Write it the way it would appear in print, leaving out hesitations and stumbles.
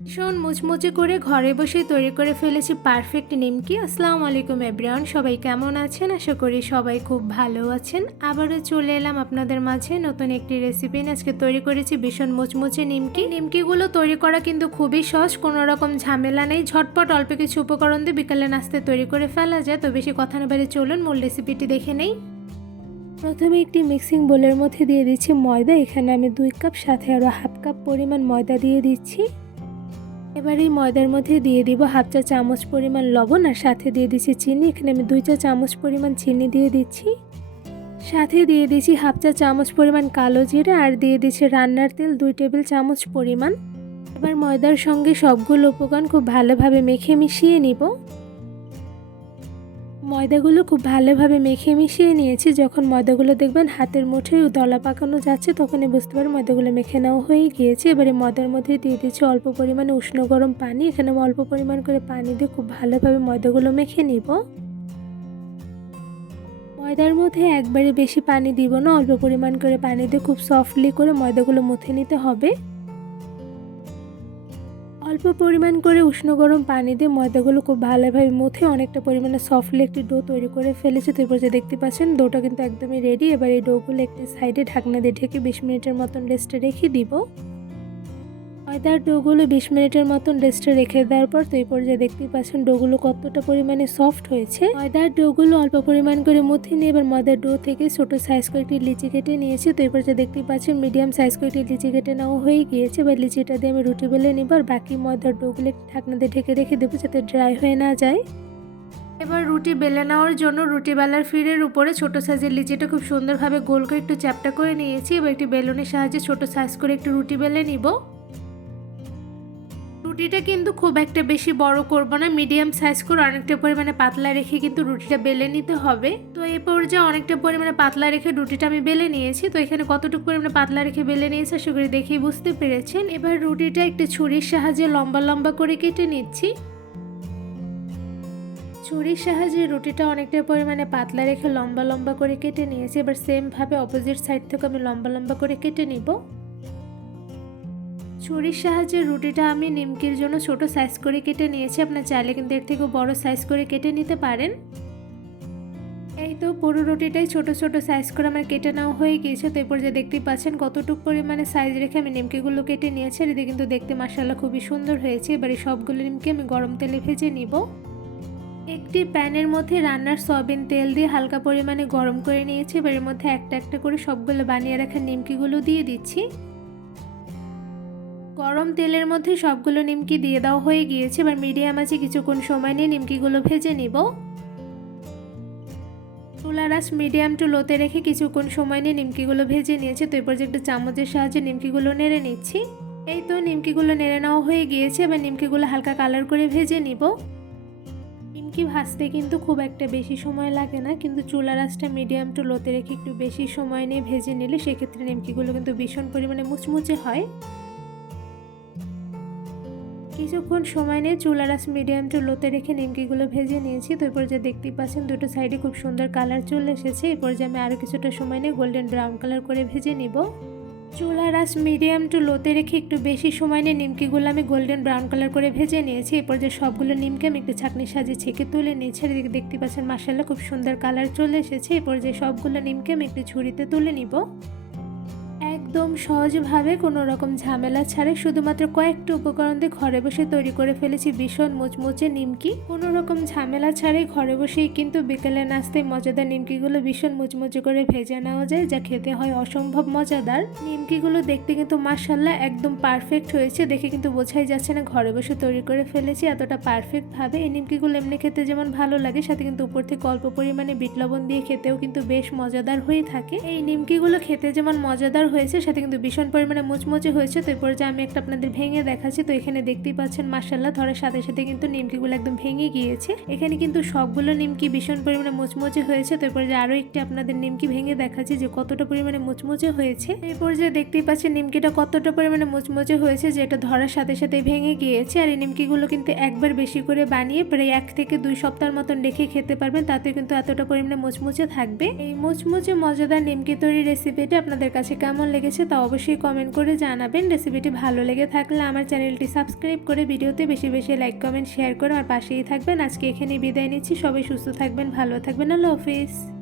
ভীষণ মুচমুচে করে ঘরে বসে তৈরি করে ফেলেছি পারফেক্ট নিমকি। আসসালামু আলাইকুম এভরিওয়ান, সবাই কেমন আছেন? আশা করি সবাই খুব ভালো আছেন। আবারও চলে এলাম আপনাদের মাঝে নতুন একটি রেসিপি নিয়ে। আজকে তৈরি করেছি ভীষণ মুচমুচে নিমকি। নিমকিগুলো তৈরি করা কিন্তু খুবই সহজ, কোনো রকম ঝামেলা নেই। ঝটপট অল্প কিছু উপকরণ দিয়ে বিকালে নাস্তে তৈরি করে ফেলা যায়। তো বেশি কথা না বাইরে চলুন মূল রেসিপিটি দেখে নেই। প্রথমে একটি মিক্সিং বোলের মধ্যে দিয়ে দিচ্ছি ময়দা। এখানে আমি 2 কাপ সাথে আরও হাফ কাপ পরিমাণ ময়দা দিয়ে দিচ্ছি। এবার এই ময়দার মধ্যে দিয়ে দিব হাফ চা চামচ পরিমাণ লবণ আর সাথে দিয়ে দিচ্ছি চিনি। এখানে আমি 2 চা চামচ পরিমাণ চিনি দিয়ে দিচ্ছি। সাথে দিয়ে দিচ্ছি হাফ চা চামচ পরিমাণ কালো জিরে আর দিয়ে দিচ্ছি রান্নার তেল 2 টেবিল চামচ পরিমাণ। এবার ময়দার সঙ্গে সবগুলো উপকরণ খুব ভালোভাবে মেখে মিশিয়ে নিব। ময়দাগুলো খুব ভালোভাবে মেখে মিশিয়ে নিয়েছি। যখন ময়দাগুলো দেখবেন হাতের মুঠোয় দলা পাকানো যাচ্ছে তখনই বুঝতে পারবেন ময়দাগুলো মেখে নেওয়া হয়ে গিয়েছে। এবারে ময়দার মধ্যে দিয়ে দিচ্ছি অল্প পরিমাণে উষ্ণ গরম পানি। এখানে আমি অল্প পরিমাণ করে পানি দিয়ে খুব ভালোভাবে ময়দাগুলো মেখে নিব। ময়দার মধ্যে একবারে বেশি পানি দিব না, অল্প পরিমাণ করে পানি দিয়ে খুব সফটলি করে ময়দাগুলো মুথে নিতে হবে। অল্প পরিমাণ করে উষ্ণ গরম পানি দিয়ে ময়দাগুলো খুব ভালোভাবে মুথে অনেকটা পরিমাণে সফটলি একটি ডো তৈরি করে ফেলেছি। তো এরপর যে দেখতে পাচ্ছেন ডোটা কিন্তু একদমই রেডি। এবার এই ডোগুলো একটি সাইডে ঢাকনা দিয়ে ঢেকে 20 মিনিটের মতন রেস্টে রেখে দিব। ময়দার ডোগুলো 20 মিনিটের মতন রেস্টে রেখে দেওয়ার পর তো এই পর্যায়ে দেখতেই পাচ্ছেন ডোগুলো কতটা পরিমাণে সফট হয়েছে। ময়দার ডোগুলো অল্প পরিমাণ করে মুথে নিয়ে এবার ময়দার ডো থেকে ছোট সাইজ করে একটি লিচি কেটে নিয়েছি। তো এই পর্যায়ে দেখতেই পাচ্ছেন মিডিয়াম সাইজ করে একটি লিচি কেটে নেওয়া হয়ে গিয়েছে। এবার লিচিটা দিয়ে আমি রুটি বেলে নিব আর বাকি ময়দার ডোগুলো একটু ঢাকনা দিয়ে ঢেকে রেখে দেবো যাতে ড্রাই হয়ে না যায়। এবার রুটি বেলে নেওয়ার জন্য রুটি বেলার ফিরের উপরে ছোট সাইজের লিচিটা খুব সুন্দরভাবে গোল করে একটু চ্যাপটা করে নিয়েছি। এবার একটি বেলুনের সাহায্যে ছোট সাইজ করে একটু রুটি বেলে নিব। রুটিটা কিন্তু খুব একটা বেশি বড় করব না, মিডিয়াম সাইজ করে অনেকটা পরিমাণে পাতলা রেখে কিন্তু রুটিটা বেলে নিতে হবে। তো এই পর্যায়ে অনেকটা পরিমাণে পাতলা রেখে রুটিটা আমি বেলে নিয়েছি। তো এখানে কতটুকু পরিমাণে পাতলা রেখে বেলে নিয়েছি আশা করি দেখেই বুঝতে পেরেছেন। এবার রুটিটা একটু ছুরির সাহায্যে লম্বা লম্বা করে কেটে নিচ্ছি। ছুরির সাহায্যে রুটিটা অনেকটা পরিমাণে পাতলা রেখে লম্বা লম্বা করে কেটে নিয়েছি। এবার সেম ভাবে অপোজিট সাইড থেকে আমি লম্বা লম্বা করে কেটে নিব। ছুরির সাহায্যে রুটিটা আমি নিমকির জন্য ছোট সাইজ করে কেটে নিয়েছি। আপনার চাইলে কিন্তু এর থেকেও বড় সাইজ করে কেটে নিতে পারেন। এই তো পুরো রুটিটাই ছোট ছোট সাইজ করে আমার কেটে নেওয়া হয়ে গিয়েছে। তো এরপর যে দেখতেই পাচ্ছেন কতটুকু পরিমাণে সাইজ রেখে আমি নিমকিগুলো কেটে নিয়েছি। আর এদিকে কিন্তু দেখতে মাশাআল্লাহ খুবই সুন্দর হয়েছে। এবারে সবগুলো নিমকি আমি গরম তেলে ভেজে নিব। একটি প্যানের মধ্যে রান্নার সয়াবিন তেল দিয়ে হালকা পরিমাণে গরম করে নিয়েছি। এবার এর মধ্যে একটা একটা করে সবগুলো বানিয়ে রাখা নিমকিগুলো দিয়ে দিচ্ছি। গরম তেলের মধ্যে সবগুলো নিমকি দিয়ে দেওয়া হয়ে গিয়েছে। এবার মিডিয়াম আঁচে কিছুক্ষণ সময় নিয়ে নিমকিগুলো ভেজে নিব। চুলার আঁচ মিডিয়াম টু লোতে রেখে কিছুক্ষণ সময় নিয়ে নিমকিগুলো ভেজে নিয়েছে। তো এরপর যে একটা চামচের সাহায্যে নিমকিগুলো নেড়ে নিচ্ছি। এই তো নিমকিগুলো নেড়ে নেওয়া হয়ে গিয়েছে। এবার নিমকিগুলো হালকা কালার করে ভেজে নিব। নিমকি ভাজতে কিন্তু খুব একটা বেশি সময় লাগে না, কিন্তু চুলার আঁচটা মিডিয়াম টু লোতে রেখে একটু বেশি সময় নিয়ে ভেজে নিলে সেক্ষেত্রে নিমকিগুলো কিন্তু ভীষণ পরিমাণে মুচমুচে হয়। কিছুক্ষণ সময় নিয়ে চুলার আঁচ মিডিয়াম টু লোতে রেখে নিমকিগুলো ভেজে নিয়েছি। তো এরপর যে দেখতেই পাচ্ছেন দুটো সাইডে খুব সুন্দর কালার চলে এসেছে। এরপর যে আমি আরও কিছুটা সময় নিয়ে গোল্ডেন ব্রাউন কালার করে ভেজে নিব। চুলার আঁচ মিডিয়াম টু লোতে রেখে একটু বেশি সময় নিয়ে নিমকিগুলো আমি গোল্ডেন ব্রাউন কালার করে ভেজে নিয়েছি। এরপর যে সবগুলো নিমকি আমি একটু ছাঁকনির সাহায্যে ছেঁকে তুলে নিয়েছি। আর এদিকে দেখতে পাচ্ছেন মাশাআল্লাহ খুব সুন্দর কালার চলে এসেছে। এরপর যে সবগুলো নিমকি আমি একটু ছুরিতে তুলে নিব। একদম সহজভাবে কোনো রকম ঝামেলা ছাড়াই শুধুমাত্র কয়েকটা উপকরণ দিয়ে ঘরে বসে তৈরি করে ফেলেছি ভীষণ মুচমুচে নিমকি। কোনো রকম ঝামেলা ছাড়াই ঘরে বসেই কিন্তু বিকেলের নাস্তায় মজাদার নিমকিগুলো ভীষণ মুচমুচে করে ভেজে নেওয়া যায়, যা খেতে হয় অসম্ভব মজাদার। নিমকিগুলো দেখতে কিন্তু মাশাআল্লাহ একদম পারফেক্ট হয়েছে, দেখে কিন্তু বোঝাই যাচ্ছে না ঘরে বসে তৈরি করে ফেলেছি এতটা পারফেক্ট ভাবে। এই নিমকিগুলো এমনি খেতে যেমন ভালো লাগে, সাথে কিন্তু উপর থেকে অল্প পরিমাণে বিট লবণ দিয়ে খেতেও কিন্তু বেশ মজাদার হয়ে থাকে। এই নিমকিগুলো খেতে যেমন মজাদার হয়েছে সাথে কিন্তু ভীষণ পরিমাণে মুচমুচে হয়েছে। তো এরপর যে আমি একটা আপনাদের ভেঙে দেখাচ্ছি। তো এখানে দেখতেই পাচ্ছেন মাশাআল্লাহ ধরার সাথে সাথে কিন্তু নিমকিগুলো একদম ভেঙে গিয়েছে। এখানে কিন্তু সবগুলো নিমকি ভীষণ পরিমাণে মুচমুচে হয়েছে। তো এরপর যে আরো একটি আপনাদের নিমকি ভেঙে দেখাচ্ছি যে কতটা পরিমাণে মুচমুচে হয়েছে। এরপর যে দেখতেই পাচ্ছেন নিমকিটা কতটা পরিমাণে মুচমুচে হয়েছে, যেটা ধরার সাথে সাথে ভেঙে গিয়েছে। আর এই নিমকিগুলো কিন্তু একবার বেশি করে বানিয়ে প্রায় 1 থেকে 2 সপ্তাহের মতন রেখে খেতে পারবেন, তাতে কিন্তু এতটা পরিমাণে মুচমুচে থাকবে। এই মুচমুচে মজাদার নিমকি তৈরি রেসিপিটা আপনাদের কাছে কেমন লেগেছে তা অবশ্যই কমেন্ট করে জানাবেন। রেসিপিটি ভালো লেগে থাকলে আমার চ্যানেলটি সাবস্ক্রাইব করে ভিডিওতে বেশি বেশি লাইক কমেন্ট শেয়ার করে আমার পাশেই থাকবেন। আজকে এখানেই বিদায় নিচ্ছি। সবাই সুস্থ থাকবেন, ভালো থাকবেন। আল্লাহ হাফিজ।